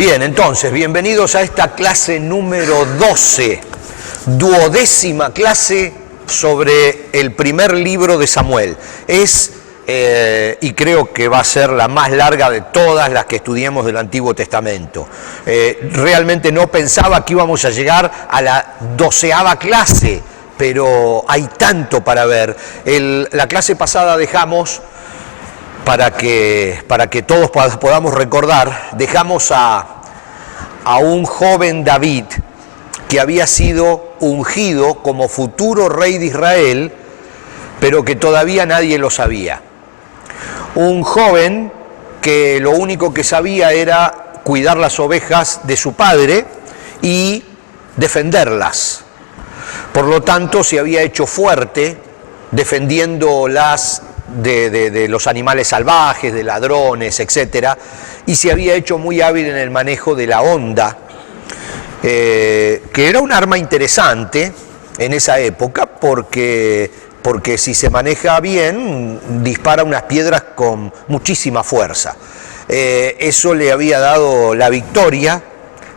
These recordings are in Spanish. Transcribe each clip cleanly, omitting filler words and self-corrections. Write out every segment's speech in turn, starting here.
Bien, entonces, bienvenidos a esta clase número 12, duodécima clase sobre el primer libro de Samuel. Y creo que va a ser la más larga de todas las que estudiemos del Antiguo Testamento. Realmente no pensaba que íbamos a llegar a la 12ª clase, pero hay tanto para ver. La clase pasada dejamos, para que todos podamos recordar, dejamos a un joven David que había sido ungido como futuro rey de Israel, pero que todavía nadie lo sabía. Un joven que lo único que sabía era cuidar las ovejas de su padre y defenderlas. Por lo tanto, se había hecho fuerte defendiéndolas de los animales salvajes, de ladrones, etc. Y se había hecho muy hábil en el manejo de la honda, que era un arma interesante en esa época porque si se maneja bien, dispara unas piedras con muchísima fuerza. Eso le había dado la victoria,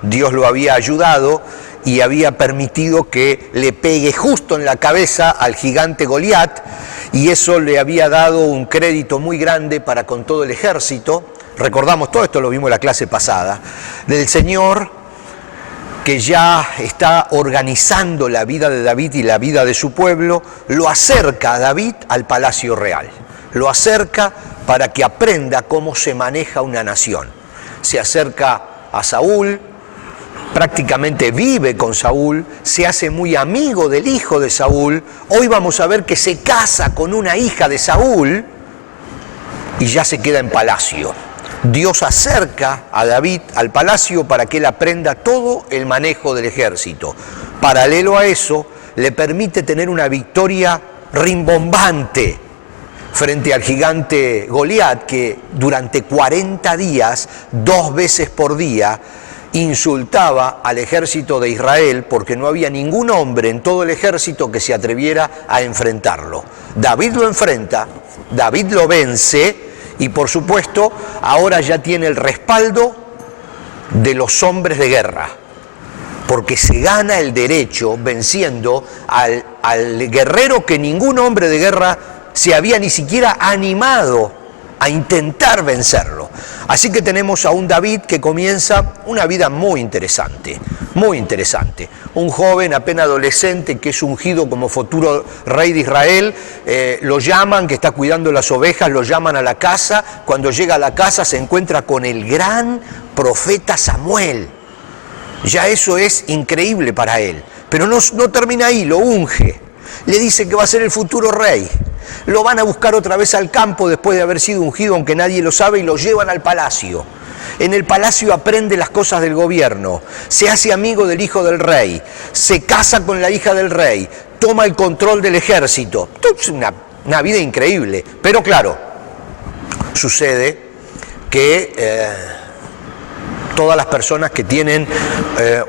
Dios lo había ayudado y había permitido que le pegue justo en la cabeza al gigante Goliat, y eso le había dado un crédito muy grande para con todo el ejército. Recordamos todo esto, lo vimos en la clase pasada, del Señor que ya está organizando la vida de David y la vida de su pueblo. Lo acerca a David al palacio real, lo acerca para que aprenda cómo se maneja una nación. Se acerca a Saúl, prácticamente vive con Saúl, se hace muy amigo del hijo de Saúl. Hoy vamos a ver que se casa con una hija de Saúl y ya se queda en palacio. Dios acerca a David al palacio para que él aprenda todo el manejo del ejército. Paralelo a eso, le permite tener una victoria rimbombante frente al gigante Goliat, que durante 40 días, 2 veces por día, insultaba al ejército de Israel porque no había ningún hombre en todo el ejército que se atreviera a enfrentarlo. David lo enfrenta, David lo vence y por supuesto ahora ya tiene el respaldo de los hombres de guerra, porque se gana el derecho venciendo al guerrero que ningún hombre de guerra se había ni siquiera animado a intentar vencerlo. Así que tenemos a un David que comienza una vida muy interesante, muy interesante. Un joven apenas adolescente que es ungido como futuro rey de Israel. Lo llaman, que está cuidando las ovejas, lo llaman a la casa. Cuando llega a la casa se encuentra con el gran profeta Samuel. Ya eso es increíble para él. Pero no termina ahí, lo unge. Le dice que va a ser el futuro rey. Lo van a buscar otra vez al campo después de haber sido ungido, aunque nadie lo sabe, y lo llevan al palacio. En el palacio aprende las cosas del gobierno, se hace amigo del hijo del rey, se casa con la hija del rey, toma el control del ejército. Es una vida increíble. Pero claro, sucede que todas las personas que tienen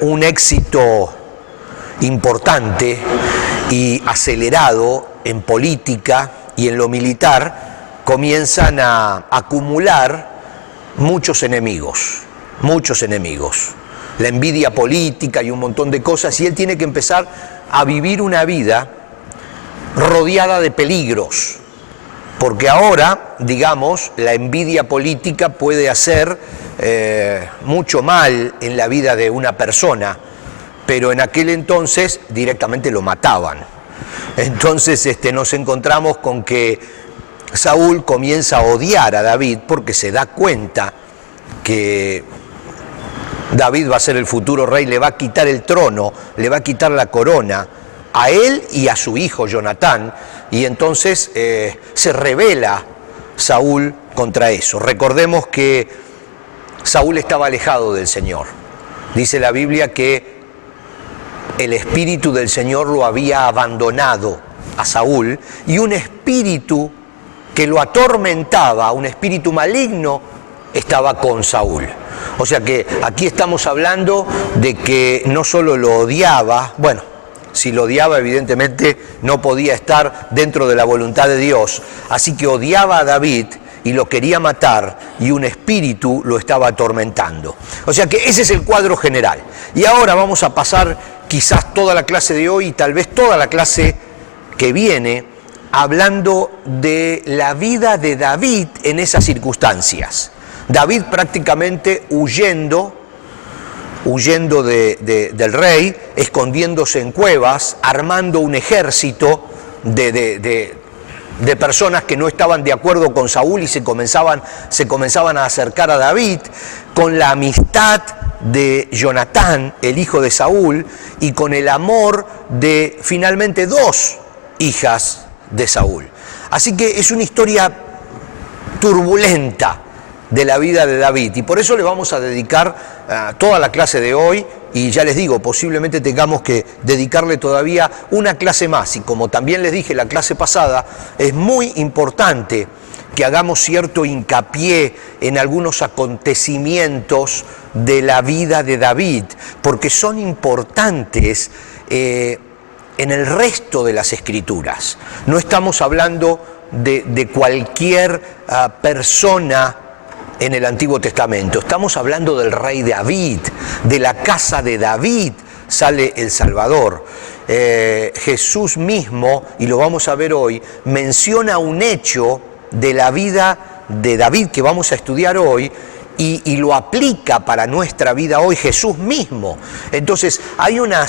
un éxito importante y acelerado en política y en lo militar, comienzan a acumular muchos enemigos, la envidia política y un montón de cosas, y él tiene que empezar a vivir una vida rodeada de peligros, porque ahora, digamos, la envidia política puede hacer mucho mal en la vida de una persona, pero en aquel entonces directamente lo mataban. Entonces nos encontramos con que Saúl comienza a odiar a David porque se da cuenta que David va a ser el futuro rey, le va a quitar el trono, le va a quitar la corona a él y a su hijo Jonatán, y entonces se rebela Saúl contra eso. Recordemos que Saúl estaba alejado del Señor. Dice la Biblia que el espíritu del Señor lo había abandonado a Saúl, y un espíritu que lo atormentaba, un espíritu maligno, estaba con Saúl. O sea que aquí estamos hablando de que no solo lo odiaba, bueno, si lo odiaba evidentemente no podía estar dentro de la voluntad de Dios, así que odiaba a David y lo quería matar y un espíritu lo estaba atormentando. O sea que ese es el cuadro general. Y ahora vamos a pasar quizás toda la clase de hoy y tal vez toda la clase que viene hablando de la vida de David en esas circunstancias. David prácticamente huyendo del rey, escondiéndose en cuevas, armando un ejército de personas que no estaban de acuerdo con Saúl y se comenzaban a acercar a David, con la amistad de Jonatán, el hijo de Saúl, y con el amor de finalmente 2 hijas de Saúl. Así que es una historia turbulenta de la vida de David, y por eso le vamos a dedicar toda la clase de hoy, y ya les digo, posiblemente tengamos que dedicarle todavía una clase más, y como también les dije la clase pasada, es muy importante que hagamos cierto hincapié en algunos acontecimientos de la vida de David, porque son importantes en el resto de las Escrituras. No estamos hablando de cualquier persona en el Antiguo Testamento. Estamos hablando del rey David, de la casa de David sale el Salvador. Jesús mismo, y lo vamos a ver hoy, menciona un hecho de la vida de David que vamos a estudiar hoy y lo aplica para nuestra vida hoy Jesús mismo. Entonces hay una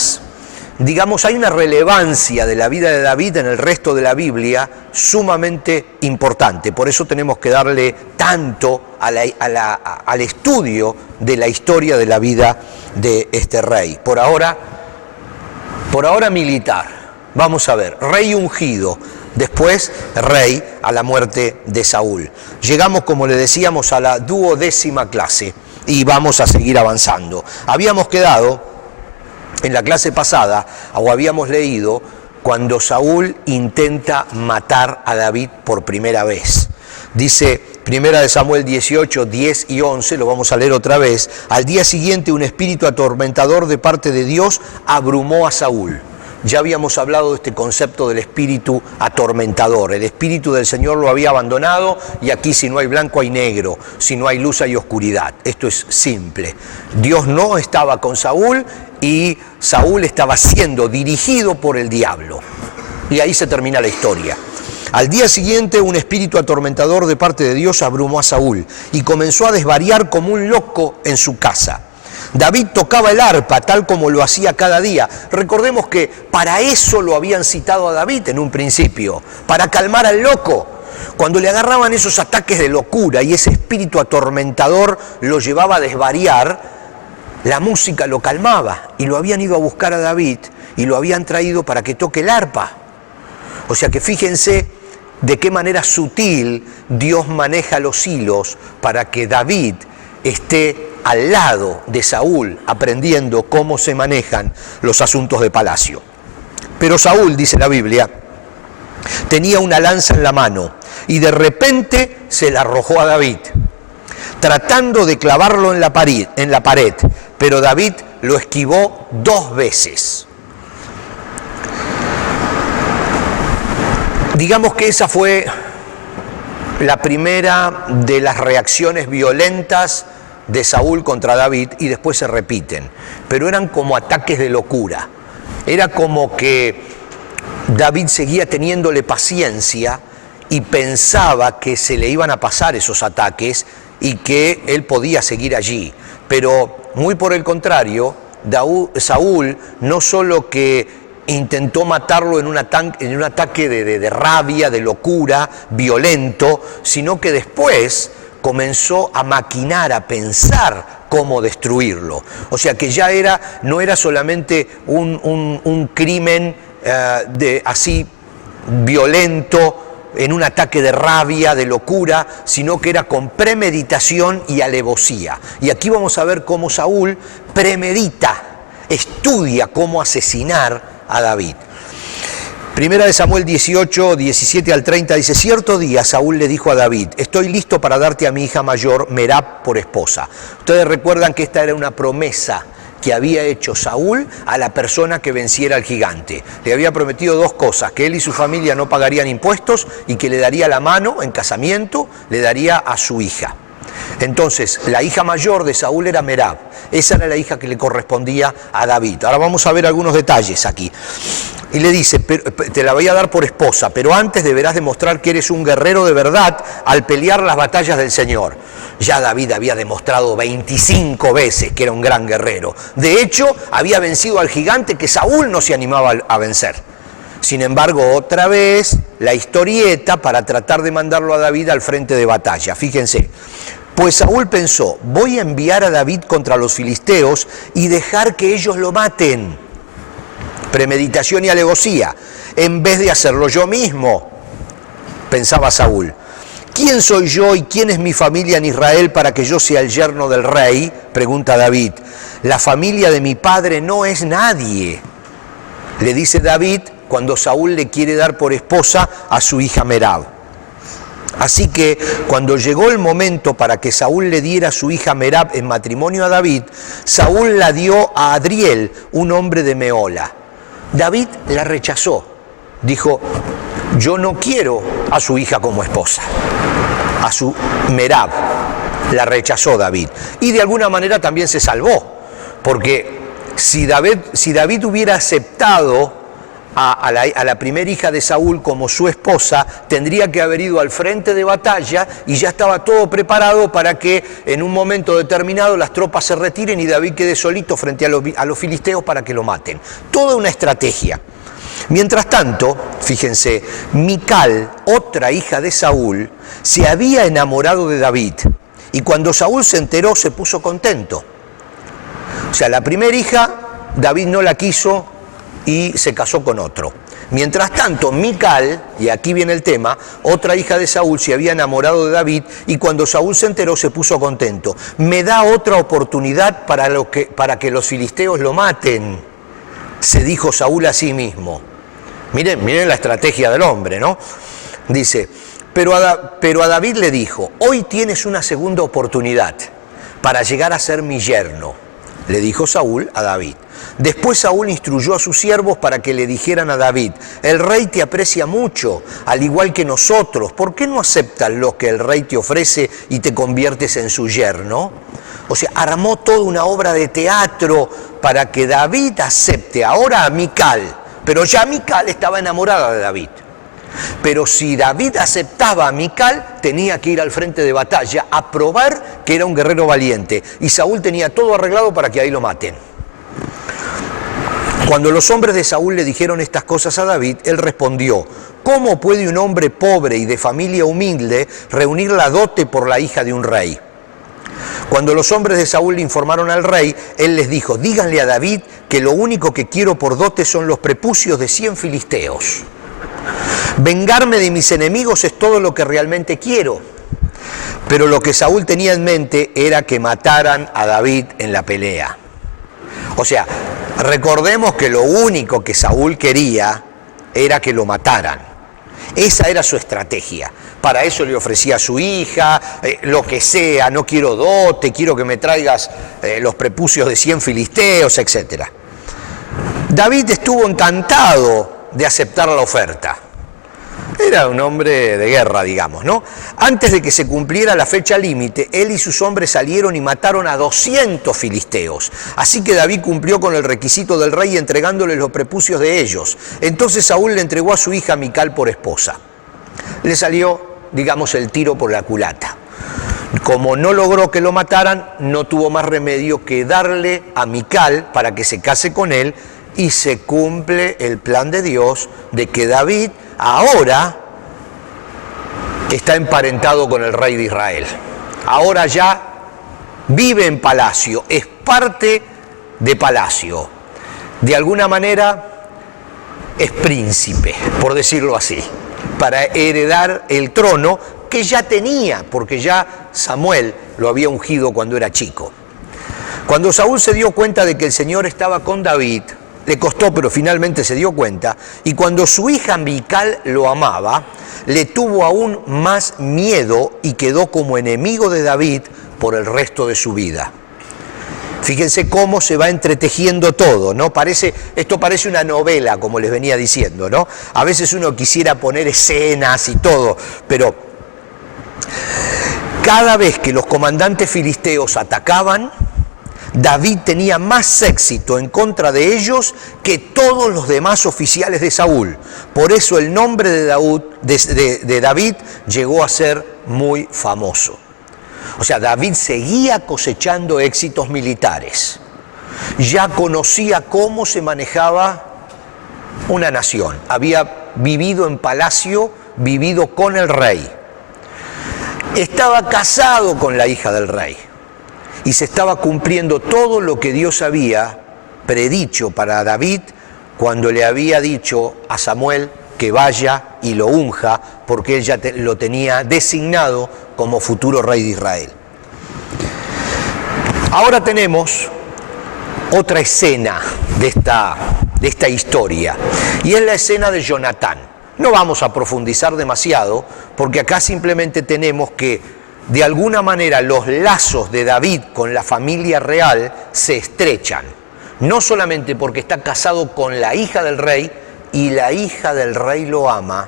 relevancia de la vida de David en el resto de la Biblia sumamente importante. Por eso tenemos que darle tanto al estudio de la historia de la vida de este rey. Por ahora militar. Vamos a ver, rey ungido, después rey a la muerte de Saúl. Llegamos, como le decíamos, a la 12ª clase y vamos a seguir avanzando. Habíamos quedado en la clase pasada, o habíamos leído, cuando Saúl intenta matar a David por primera vez. Dice 1 Samuel 18, 10 y 11, lo vamos a leer otra vez. Al día siguiente un espíritu atormentador de parte de Dios abrumó a Saúl. Ya habíamos hablado de este concepto del espíritu atormentador. El espíritu del Señor lo había abandonado y aquí si no hay blanco hay negro, si no hay luz hay oscuridad. Esto es simple. Dios no estaba con Saúl y Saúl estaba siendo dirigido por el diablo. Y ahí se termina la historia. Al día siguiente un espíritu atormentador de parte de Dios abrumó a Saúl y comenzó a desvariar como un loco en su casa. David tocaba el arpa tal como lo hacía cada día. Recordemos que para eso lo habían citado a David en un principio, para calmar al loco. Cuando le agarraban esos ataques de locura y ese espíritu atormentador lo llevaba a desvariar, la música lo calmaba y lo habían ido a buscar a David y lo habían traído para que toque el arpa. O sea que fíjense de qué manera sutil Dios maneja los hilos para que David esté al lado de Saúl aprendiendo cómo se manejan los asuntos de palacio. Pero Saúl, dice la Biblia, tenía una lanza en la mano y de repente se la arrojó a David, tratando de clavarlo en la pared, pero David lo esquivó 2 veces. Digamos que esa fue la primera de las reacciones violentas de Saúl contra David y después se repiten, pero eran como ataques de locura. Era como que David seguía teniéndole paciencia y pensaba que se le iban a pasar esos ataques y que él podía seguir allí, pero muy por el contrario, Saúl no solo que intentó matarlo en un ataque de rabia, de locura, violento, sino que después comenzó a maquinar, a pensar cómo destruirlo. O sea que ya no era solamente un crimen así violento, en un ataque de rabia, de locura, sino que era con premeditación y alevosía. Y aquí vamos a ver cómo Saúl premedita, estudia cómo asesinar a David. 1 Samuel 18, 17 al 30 dice: cierto día Saúl le dijo a David: estoy listo para darte a mi hija mayor, Merab, por esposa. Ustedes recuerdan que esta era una promesa que había hecho Saúl a la persona que venciera al gigante. Le había prometido dos cosas: que él y su familia no pagarían impuestos y que le daría la mano en casamiento, le daría a su hija. Entonces, la hija mayor de Saúl era Merab. Esa era la hija que le correspondía a David. Ahora vamos a ver algunos detalles aquí. Y le dice: te la voy a dar por esposa, pero antes deberás demostrar que eres un guerrero de verdad al pelear las batallas del Señor. Ya David había demostrado 25 veces que era un gran guerrero. De hecho, había vencido al gigante que Saúl no se animaba a vencer. Sin embargo, otra vez la historieta para tratar de mandarlo a David al frente de batalla. Fíjense. Pues Saúl pensó: voy a enviar a David contra los filisteos y dejar que ellos lo maten. Premeditación y alevosía, en vez de hacerlo yo mismo, pensaba Saúl. ¿Quién soy yo y quién es mi familia en Israel para que yo sea el yerno del rey?, pregunta David. La familia de mi padre no es nadie, le dice David cuando Saúl le quiere dar por esposa a su hija Merab. Así que cuando llegó el momento para que Saúl le diera a su hija Merab en matrimonio a David, Saúl la dio a Adriel, un hombre de Meola. David la rechazó. Dijo: yo no quiero a su hija como esposa. A su Merab la rechazó David. Y de alguna manera también se salvó, porque si David hubiera aceptado a la primera hija de Saúl como su esposa, tendría que haber ido al frente de batalla y ya estaba todo preparado para que en un momento determinado las tropas se retiren y David quede solito frente a los filisteos para que lo maten. Toda una estrategia. Mientras tanto, fíjense, Mical, otra hija de Saúl, se había enamorado de David y cuando Saúl se enteró se puso contento. O sea, la primera hija, David no la quiso y se casó con otro. Mientras tanto, Mical, y aquí viene el tema, otra hija de Saúl se había enamorado de David y cuando Saúl se enteró se puso contento. Me da otra oportunidad para que los filisteos lo maten, se dijo Saúl a sí mismo. Miren la estrategia del hombre, ¿no? Dice, pero a David le dijo: hoy tienes una segunda oportunidad para llegar a ser mi yerno, le dijo Saúl a David. Después Saúl instruyó a sus siervos para que le dijeran a David: el rey te aprecia mucho, al igual que nosotros. ¿Por qué no aceptas lo que el rey te ofrece y te conviertes en su yerno? O sea, armó toda una obra de teatro para que David acepte ahora a Mical. Pero ya Mical estaba enamorada de David. Pero si David aceptaba a Mical, tenía que ir al frente de batalla a probar que era un guerrero valiente. Y Saúl tenía todo arreglado para que ahí lo maten. Cuando los hombres de Saúl le dijeron estas cosas a David, él respondió: ¿cómo puede un hombre pobre y de familia humilde reunir la dote por la hija de un rey? Cuando los hombres de Saúl le informaron al rey, él les dijo: díganle a David que lo único que quiero por dote son los prepucios de 100 filisteos. Vengarme de mis enemigos es todo lo que realmente quiero. Pero lo que Saúl tenía en mente era que mataran a David en la pelea. O sea, recordemos que lo único que Saúl quería era que lo mataran. Esa era su estrategia. Para eso le ofrecía a su hija, lo que sea, no quiero dote, quiero que me traigas los prepucios de 100 filisteos, etc. David estuvo encantado de aceptar la oferta. Era un hombre de guerra, digamos, ¿no? Antes de que se cumpliera la fecha límite, él y sus hombres salieron y mataron a 200 filisteos. Así que David cumplió con el requisito del rey entregándole los prepucios de ellos. Entonces Saúl le entregó a su hija Mical por esposa. Le salió, digamos, el tiro por la culata. Como no logró que lo mataran, no tuvo más remedio que darle a Mical para que se case con él y se cumple el plan de Dios de que David ahora está emparentado con el rey de Israel. Ahora ya vive en palacio, es parte de palacio. De alguna manera es príncipe, por decirlo así, para heredar el trono que ya tenía, porque ya Samuel lo había ungido cuando era chico. Cuando Saúl se dio cuenta de que el Señor estaba con David, le costó, pero finalmente se dio cuenta, y cuando su hija Mical lo amaba, le tuvo aún más miedo y quedó como enemigo de David por el resto de su vida. Fíjense cómo se va entretejiendo todo, ¿no? Esto parece una novela, como les venía diciendo, ¿no? A veces uno quisiera poner escenas y todo, pero cada vez que los comandantes filisteos atacaban, David tenía más éxito en contra de ellos que todos los demás oficiales de Saúl. Por eso el nombre de David llegó a ser muy famoso. O sea, David seguía cosechando éxitos militares. Ya conocía cómo se manejaba una nación. Había vivido en palacio, vivido con el rey. Estaba casado con la hija del rey. Y se estaba cumpliendo todo lo que Dios había predicho para David cuando le había dicho a Samuel que vaya y lo unja, porque él ya lo tenía designado como futuro rey de Israel. Ahora tenemos otra escena de esta historia, y es la escena de Jonatán. No vamos a profundizar demasiado, porque acá simplemente tenemos que de alguna manera los lazos de David con la familia real se estrechan, no solamente porque está casado con la hija del rey y la hija del rey lo ama,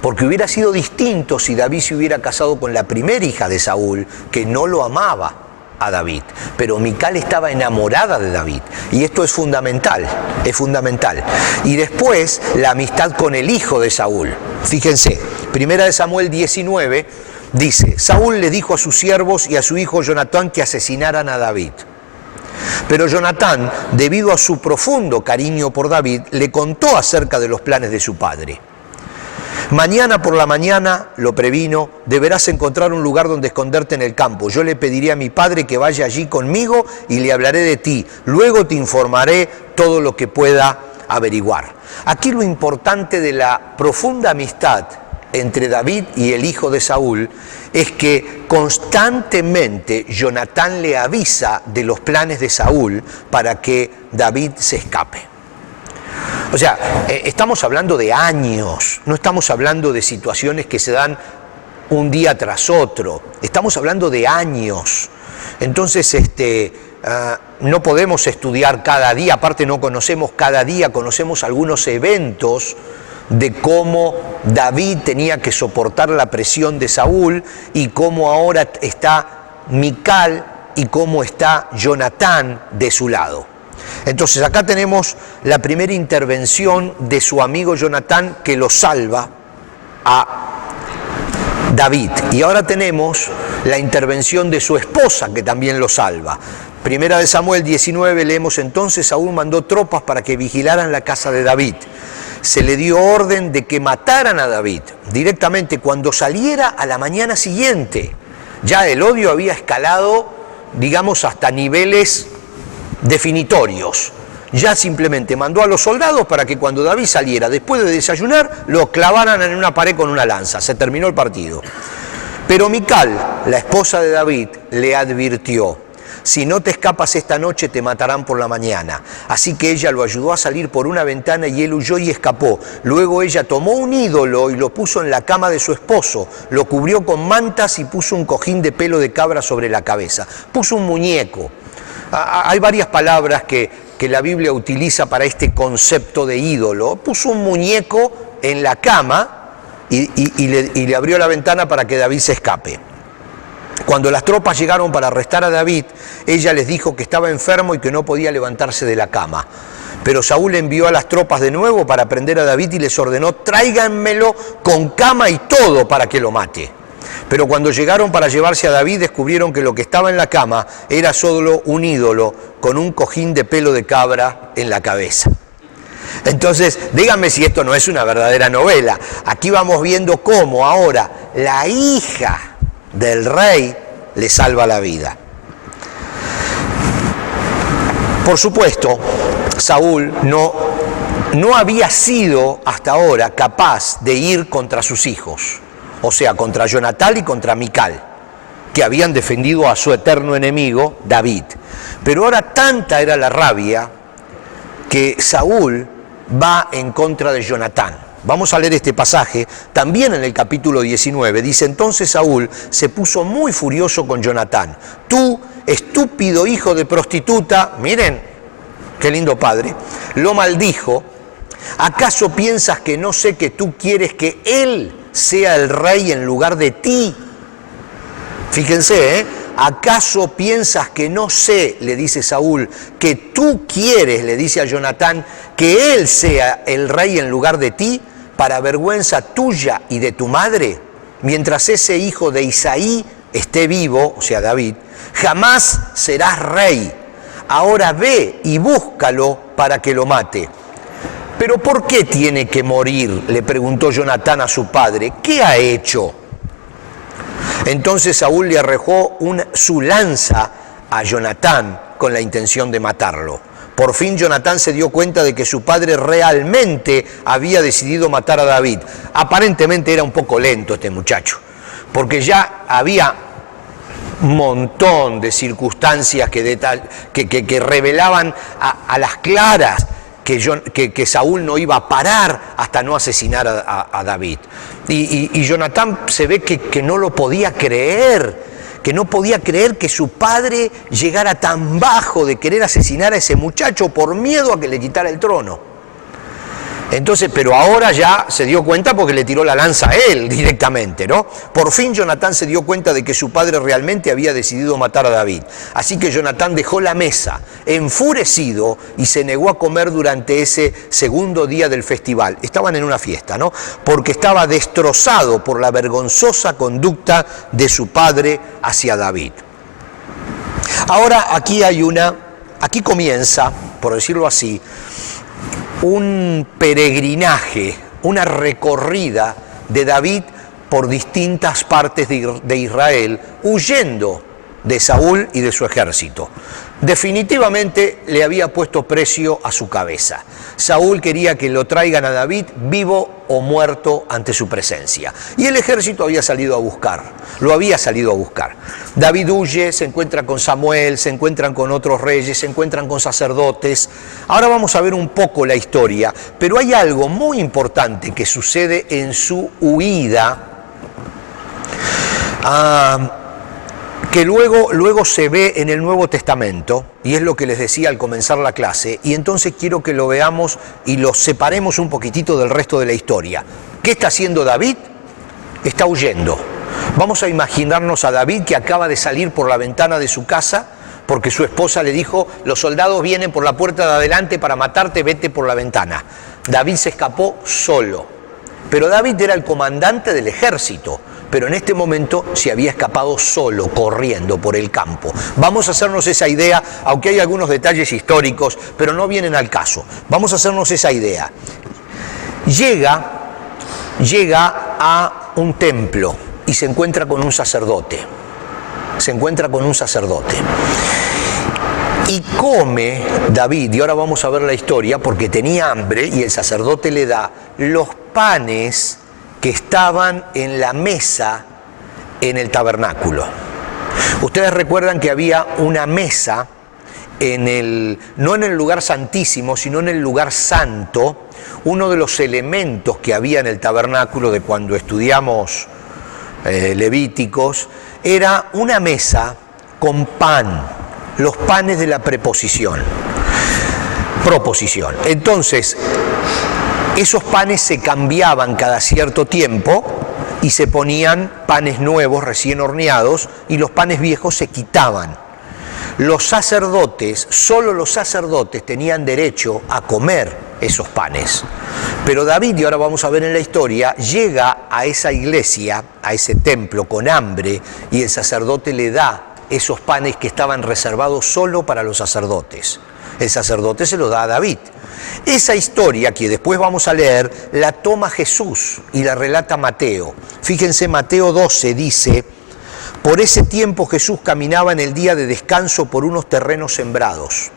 porque hubiera sido distinto si David se hubiera casado con la primera hija de Saúl, que no lo amaba a David, pero Mical estaba enamorada de David, y esto es fundamental, es fundamental. Y después la amistad con el hijo de Saúl. Fíjense, 1 Samuel 19 dice: Saúl le dijo a sus siervos y a su hijo Jonatán que asesinaran a David. Pero Jonatán, debido a su profundo cariño por David, le contó acerca de los planes de su padre. Mañana por la mañana, lo previno, deberás encontrar un lugar donde esconderte en el campo. Yo le pediré a mi padre que vaya allí conmigo y le hablaré de ti. Luego te informaré todo lo que pueda averiguar. Aquí lo importante de la profunda amistad entre David y el hijo de Saúl es que constantemente Jonatán le avisa de los planes de Saúl para que David se escape. O sea, estamos hablando de años, no estamos hablando de situaciones que se dan un día tras otro, estamos hablando de años. Entonces, no podemos estudiar cada día, aparte no conocemos cada día, conocemos algunos eventos de cómo David tenía que soportar la presión de Saúl y cómo ahora está Mical y cómo está Jonatán de su lado. Entonces acá tenemos la primera intervención de su amigo Jonatán que lo salva a David. Y ahora tenemos la intervención de su esposa que también lo salva. 1 Samuel 19 leemos: entonces Saúl mandó tropas para que vigilaran la casa de David. Se le dio orden de que mataran a David directamente cuando saliera a la mañana siguiente. Ya el odio había escalado, digamos, hasta niveles definitorios. Ya simplemente mandó a los soldados para que cuando David saliera después de desayunar, lo clavaran en una pared con una lanza. Se terminó el partido. Pero Mical, la esposa de David, le advirtió: si no te escapas esta noche te matarán por la mañana. Así que ella lo ayudó a salir por una ventana y él huyó y escapó. Luego ella tomó un ídolo y lo puso en la cama de su esposo, lo cubrió con mantas y puso un cojín de pelo de cabra sobre la cabeza. Puso un muñeco. Hay varias palabras que la Biblia utiliza para este concepto de ídolo. Puso un muñeco en la cama y le abrió la ventana para que David se escape. Cuando las tropas llegaron para arrestar a David, ella les dijo que estaba enfermo y que no podía levantarse de la cama. Pero Saúl envió a las tropas de nuevo para prender a David y les ordenó: tráiganmelo con cama y todo para que lo mate. Pero cuando llegaron para llevarse a David, descubrieron que lo que estaba en la cama era solo un ídolo con un cojín de pelo de cabra en la cabeza. Entonces, díganme si esto no es una verdadera novela. Aquí vamos viendo cómo ahora la hija del rey le salva la vida. Por supuesto, Saúl no había sido hasta ahora capaz de ir contra sus hijos, o sea, contra Jonatán y contra Mical, que habían defendido a su eterno enemigo, David. Pero ahora tanta era la rabia que Saúl va en contra de Jonatán. Vamos a leer este pasaje, también en el capítulo 19. Dice: entonces Saúl se puso muy furioso con Jonatán. Tú estúpido hijo de prostituta, miren, qué lindo padre, lo maldijo. ¿Acaso piensas que no sé que tú quieres que él sea el rey en lugar de ti? Fíjense, ¿eh? ¿Acaso piensas que no sé, le dice Saúl, que tú quieres, le dice a Jonatán, que él sea el rey en lugar de ti, para vergüenza tuya y de tu madre? Mientras ese hijo de Isaí esté vivo, o sea David, jamás serás rey. Ahora ve y búscalo para que lo mate. ¿Pero por qué tiene que morir?, le preguntó Jonatán a su padre. ¿Qué ha hecho? Entonces Saúl le arrojó su lanza a Jonatán con la intención de matarlo. Por fin Jonatán se dio cuenta de que su padre realmente había decidido matar a David. Aparentemente era un poco lento este muchacho, porque ya había un montón de circunstancias que revelaban a las claras que Saúl no iba a parar hasta no asesinar a David. Y Jonatán se ve que no lo podía creer, que no podía creer que su padre llegara tan bajo de querer asesinar a ese muchacho por miedo a que le quitara el trono. Entonces, pero ahora ya se dio cuenta porque le tiró la lanza a él directamente, ¿no? Por fin Jonatán se dio cuenta de que su padre realmente había decidido matar a David. Así que Jonatán dejó la mesa, enfurecido, y se negó a comer durante ese segundo día del festival. Estaban en una fiesta, ¿no? Porque estaba destrozado por la vergonzosa conducta de su padre hacia David. Ahora aquí comienza, por decirlo así, un peregrinaje, una recorrida de David por distintas partes de Israel, huyendo de Saúl y de su ejército. Definitivamente le había puesto precio a su cabeza. Saúl quería que lo traigan a David vivo o muerto ante su presencia. Y el ejército había salido a buscar, lo había salido a buscar. David huye, se encuentra con Samuel, se encuentran con otros reyes, se encuentran con sacerdotes. Ahora vamos a ver un poco la historia, pero hay algo muy importante que sucede en su huida, que luego se ve en el Nuevo Testamento, y es lo que les decía al comenzar la clase, y entonces quiero que lo veamos y lo separemos un poquitito del resto de la historia. ¿Qué está haciendo David? Está huyendo. Vamos a imaginarnos a David que acaba de salir por la ventana de su casa porque su esposa le dijo: los soldados vienen por la puerta de adelante para matarte, vete por la ventana. David se escapó solo, pero David era el comandante del ejército. Pero en este momento se había escapado solo, corriendo por el campo. Vamos a hacernos esa idea, aunque hay algunos detalles históricos, pero no vienen al caso. Vamos a hacernos esa idea. Llega a un templo y se encuentra con un sacerdote. Y come David, y ahora vamos a ver la historia, porque tenía hambre y el sacerdote le da los panes que estaban en la mesa en el tabernáculo. Ustedes recuerdan que había una mesa no en el lugar santísimo, sino en el lugar santo. Uno de los elementos que había en el tabernáculo de cuando estudiamos Levíticos era una mesa con pan, los panes de la proposición. Entonces, esos panes se cambiaban cada cierto tiempo y se ponían panes nuevos, recién horneados, y los panes viejos se quitaban. Solo los sacerdotes tenían derecho a comer esos panes. Pero David, y ahora vamos a ver en la historia, llega a esa iglesia, a ese templo con hambre, y el sacerdote le da esos panes que estaban reservados solo para los sacerdotes. El sacerdote se los da a David. Esa historia que después vamos a leer la toma Jesús y la relata Mateo. Fíjense, Mateo 12 dice: por ese tiempo Jesús caminaba en el día de descanso por unos terrenos sembrados.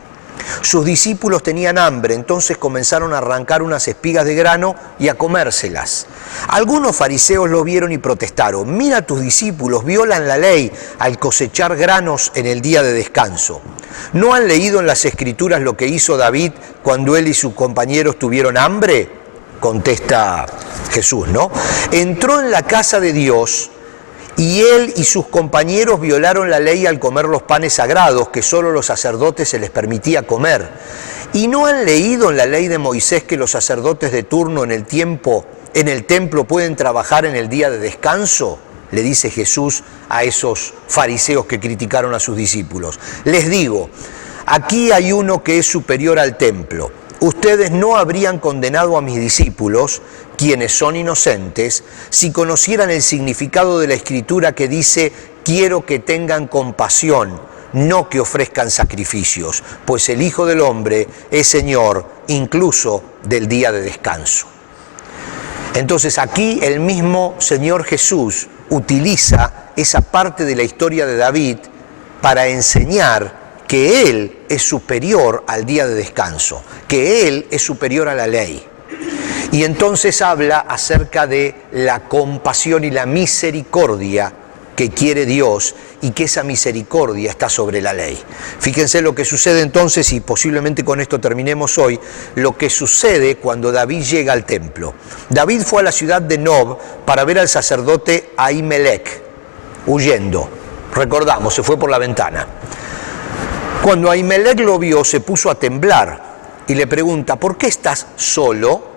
Sus discípulos tenían hambre, entonces comenzaron a arrancar unas espigas de grano y a comérselas. Algunos fariseos lo vieron y protestaron: mira, tus discípulos violan la ley al cosechar granos en el día de descanso. ¿No han leído en las Escrituras lo que hizo David cuando él y sus compañeros tuvieron hambre? Contesta Jesús, ¿no? Entró en la casa de Dios Y él y sus compañeros violaron la ley al comer los panes sagrados que solo los sacerdotes se les permitía comer. ¿Y no han leído en la ley de Moisés que los sacerdotes de turno en el templo pueden trabajar en el día de descanso? Le dice Jesús a esos fariseos que criticaron a sus discípulos. Les digo, aquí hay uno que es superior al templo. Ustedes no habrían condenado a mis discípulos, quienes son inocentes, si conocieran el significado de la Escritura que dice, quiero que tengan compasión, no que ofrezcan sacrificios, pues el Hijo del Hombre es Señor incluso del día de descanso. Entonces aquí el mismo Señor Jesús utiliza esa parte de la historia de David para enseñar que Él es superior al día de descanso, que Él es superior a la ley. Y entonces habla acerca de la compasión y la misericordia que quiere Dios y que esa misericordia está sobre la ley. Fíjense lo que sucede entonces, y posiblemente con esto terminemos hoy, lo que sucede cuando David llega al templo. David fue a la ciudad de Nob para ver al sacerdote Ahimelech, huyendo. Recordamos, se fue por la ventana. Cuando Ahimelech lo vio, se puso a temblar y le pregunta, ¿por qué estás solo?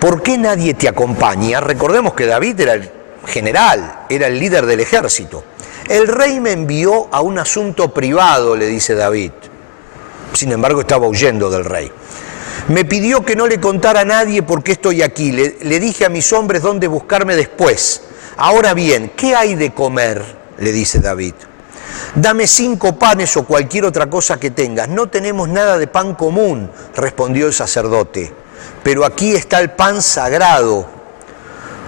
¿Por qué nadie te acompaña? Recordemos que David era el general, era el líder del ejército. El rey me envió a un asunto privado, le dice David. Sin embargo, estaba huyendo del rey. Me pidió que no le contara a nadie por qué estoy aquí. Le dije a mis hombres dónde buscarme después. Ahora bien, ¿qué hay de comer?, le dice David. Dame 5 panes o cualquier otra cosa que tengas. No tenemos nada de pan común, respondió el sacerdote. Pero aquí está el pan sagrado.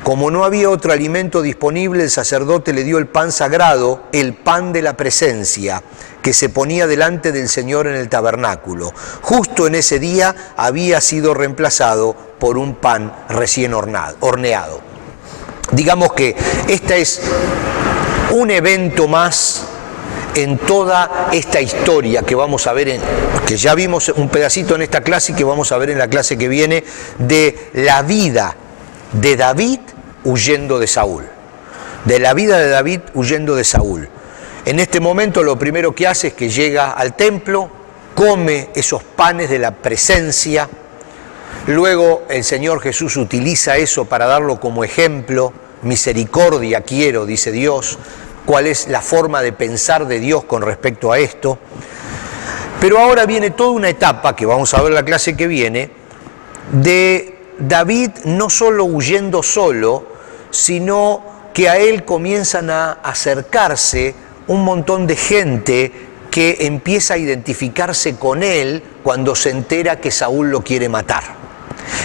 Como no había otro alimento disponible, el sacerdote le dio el pan sagrado, el pan de la presencia, que se ponía delante del Señor en el tabernáculo. Justo en ese día había sido reemplazado por un pan recién horneado. Digamos que este es un evento más en toda esta historia que vamos a ver, que ya vimos un pedacito en esta clase y que vamos a ver en la clase que viene, de la vida de David huyendo de Saúl. De la vida de David huyendo de Saúl. En este momento lo primero que hace es que llega al templo, come esos panes de la presencia, luego el Señor Jesús utiliza eso para darlo como ejemplo. Misericordia quiero, dice Dios. ¿Cuál es la forma de pensar de Dios con respecto a esto? Pero ahora viene toda una etapa, que vamos a ver en la clase que viene, de David no solo huyendo solo, sino que a él comienzan a acercarse un montón de gente que empieza a identificarse con él cuando se entera que Saúl lo quiere matar.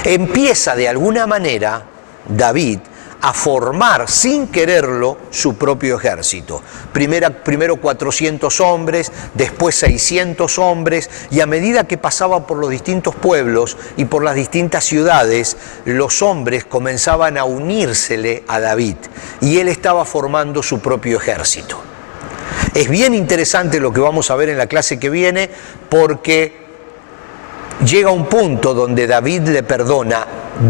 Empieza de alguna manera David a formar, sin quererlo, su propio ejército. Primero 400 hombres, después 600 hombres, y a medida que pasaba por los distintos pueblos y por las distintas ciudades, los hombres comenzaban a unírsele a David, y él estaba formando su propio ejército. Es bien interesante lo que vamos a ver en la clase que viene, porque llega un punto donde David le perdona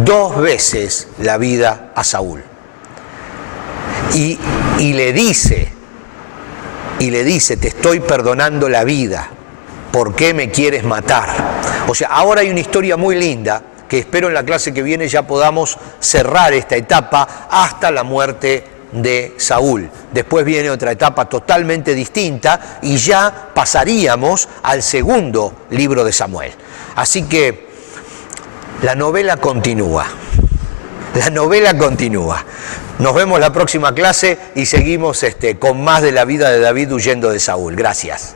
2 veces la vida a Saúl. Y le dice, te estoy perdonando la vida, ¿por qué me quieres matar? O sea, ahora hay una historia muy linda, que espero en la clase que viene ya podamos cerrar esta etapa hasta la muerte de Saúl. Después viene otra etapa totalmente distinta y ya pasaríamos al segundo libro de Samuel. Así que la novela continúa. La novela continúa. Nos vemos la próxima clase y seguimos con más de la vida de David huyendo de Saúl. Gracias.